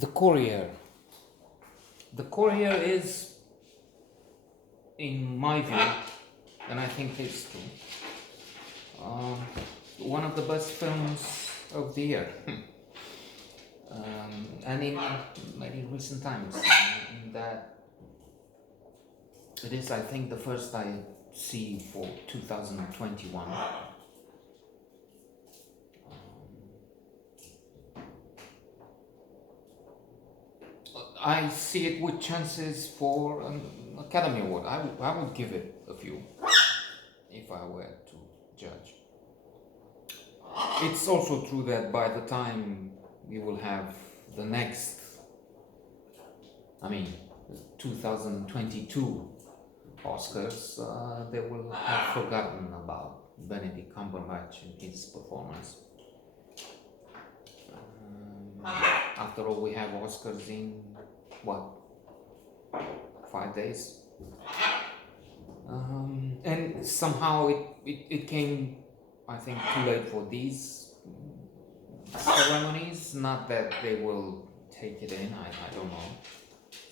The Courier. The Courier is, in my view, and I think it's true, one of the best films of the year. And in very recent times, in that it is, I think, the first I see for 2021. I see it with chances for an Academy Award. I would give it a few if I were to judge. It's also true that by the time we will have the next, 2022 Oscars, they will have forgotten about Benedict Cumberbatch and his performance. After all, we have Oscars in what, 5 days? And somehow it came, I think, too late for these ceremonies. Not that they will take it in, I don't know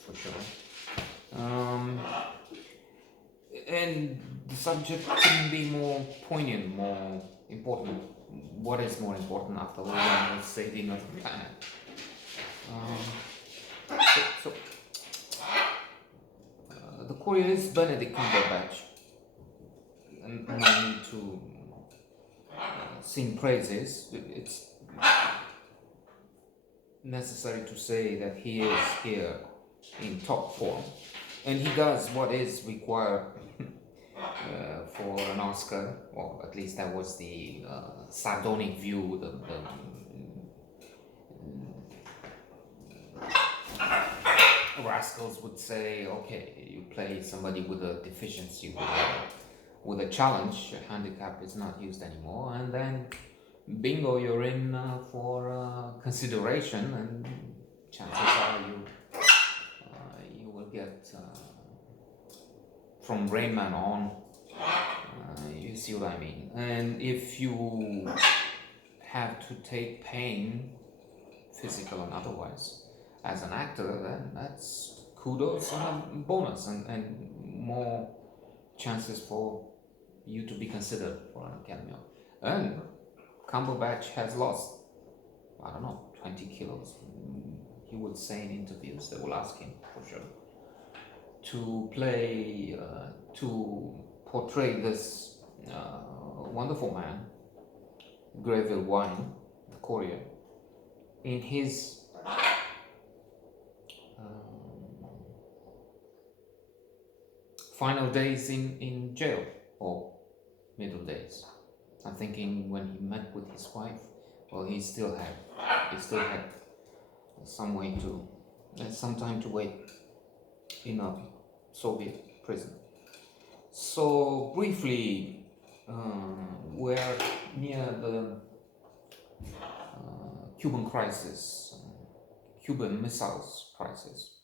for sure. And the subject can be more poignant, more important. What is more important after all, than the saving of the planet? The Courier is Benedict Cumberbatch, and I need to sing praises. It's necessary to say that he is here in top form, and he does what is required for an Oscar, or at least that was the sardonic view, the rascals would say, okay, you play somebody with a deficiency, with a challenge, a handicap is not used anymore, and then bingo, you're in for consideration, and chances are you will get from Rain Man on, you see what I mean. And if you have to take pain, physical and otherwise, as an actor, then that's kudos and a bonus, and more chances for you to be considered for an Academy Award. And Cumberbatch has lost, 20 kilos. He would say in interviews, they will ask him for sure, to play, to portray this wonderful man, Greville Wine, the Courier, in his final days in jail, or middle days. I'm thinking when he met with his wife, well, he still had some time to wait in a Soviet prison. So briefly, we're near the Cuban crisis, Cuban missiles crisis.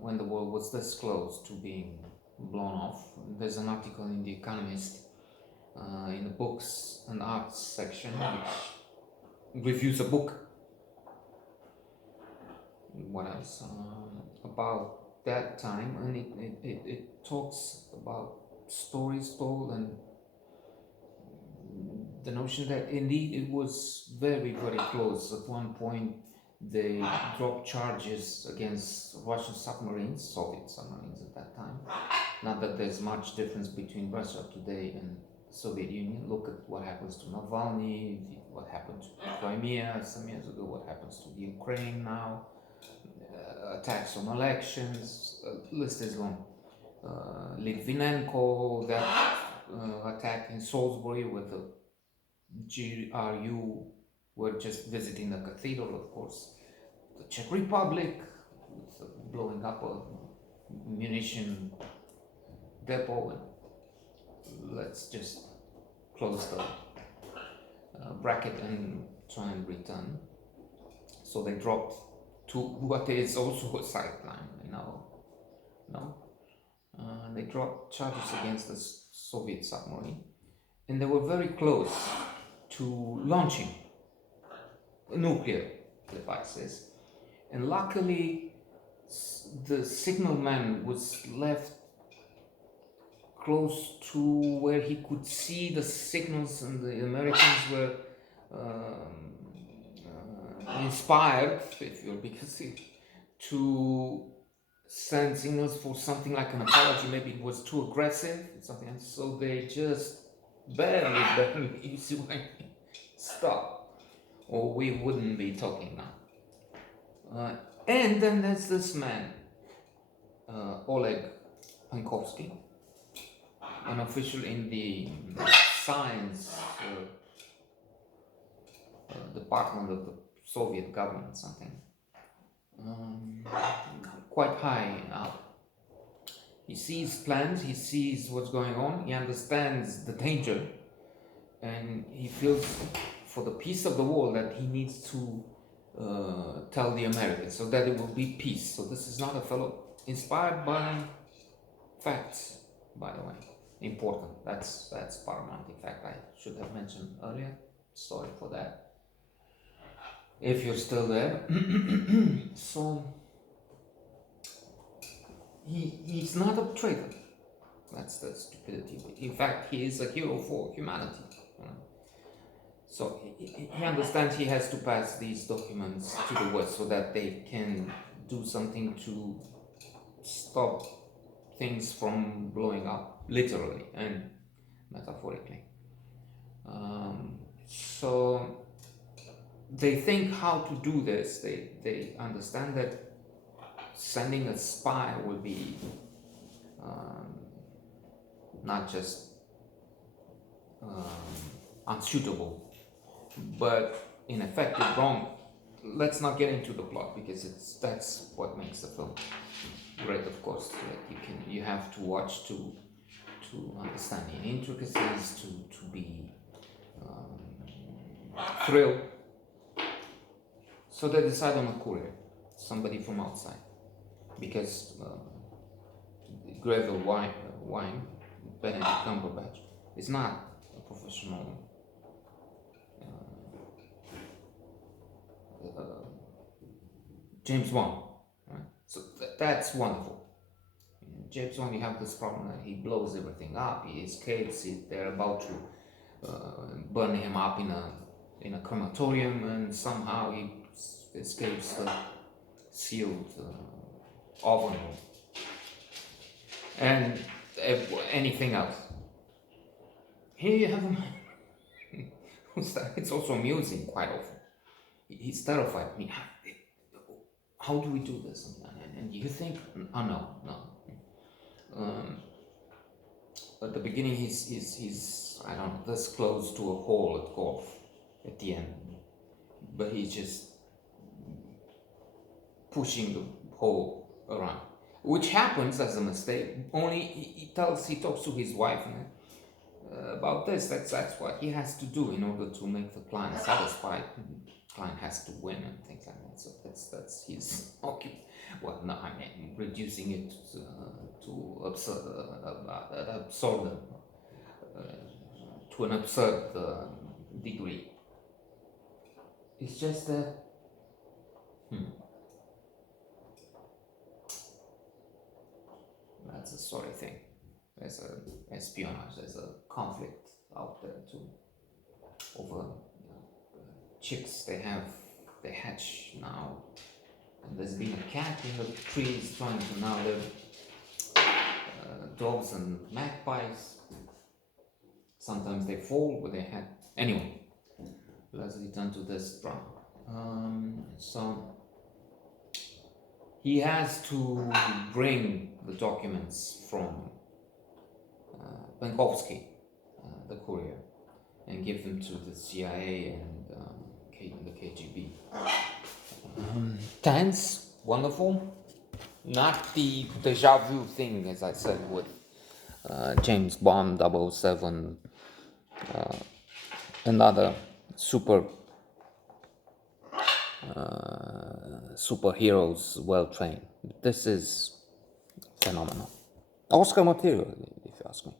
When the world was this close to being blown off. There's an article in The Economist in the books and arts section which reviews a book. What else? About that time, and it talks about stories told and the notion that indeed it was very, very close. At one point, they dropped charges against Russian submarines, Soviet submarines at that time. Not that there's much difference between Russia today and the Soviet Union. Look at what happens to Navalny, what happened to Crimea some years ago, what happens to the Ukraine now, attacks on elections, list is long. Litvinenko, that attack in Salisbury with the GRU were just visiting the cathedral, of course. The Czech Republic, with blowing up a munition depot, and let's just close the bracket and try and return. So they dropped to what is also a sideline, they dropped charges against the Soviet submarine, and they were very close to launching nuclear devices. And luckily, the signalman was left close to where he could see the signals, and the Americans were inspired, if you will, to send signals for something like an apology. Maybe it was too aggressive, something, and so they just barely, you see what I mean, stop, or we wouldn't be talking now. And then there's this man, Oleg Pankovsky, an official in the science department of the Soviet government, something. Quite high up. He sees plans, he sees what's going on, he understands the danger, and he feels for the peace of the world that he needs to tell the Americans so that it will be peace. So this is not a fellow inspired by facts, by the way. Important. That's paramount. In fact, I should have mentioned earlier. Sorry for that. If you're still there. So he's not a traitor. That's the stupidity. In fact, he is a hero for humanity. So he understands he has to pass these documents to the West so that they can do something to stop things from blowing up, literally and metaphorically. So they think how to do this. They understand that sending a spy will be not just unsuitable, but ineffective, wrong. Let's not get into the plot because that's what makes the film great, of course. That you have to watch to understand the intricacies, to be thrilled. So they decide on a courier, somebody from outside, because Greville Wine, Benedict Cumberbatch, is not a professional James Bond, right? So that's wonderful. James Bond, you have this problem that he blows everything up, he escapes, they're about to burn him up in a crematorium, and somehow he escapes the sealed oven and anything else. Here you have a man it's also amusing quite often. He's terrified. I mean, how do we do this? And you think, oh no. At the beginning, he's I don't know, this close to a hole at golf at the end, but he's just pushing the hole around, which happens as a mistake. Only he talks to his wife about this. That's what he has to do in order to make the client satisfied. The client has to win and things like that. So that's his occupation. Well, no, I mean reducing it to absurd, to an absurd degree. It's just that. That's a sorry thing. There's a espionage. There's a conflict out there too over chicks. They hatch now, and there's been a cat in the trees trying to now live. Dogs and magpies. Sometimes they fall with their head. Anyway, let's return to this drama. So he has to bring the documents from Penkovsky, the Courier, and give them to the CIA and the KGB. Tense, wonderful. Not the deja vu thing, as I said, with James Bond 007 and other superheroes well trained. This is phenomenal. Oscar material, if you ask me.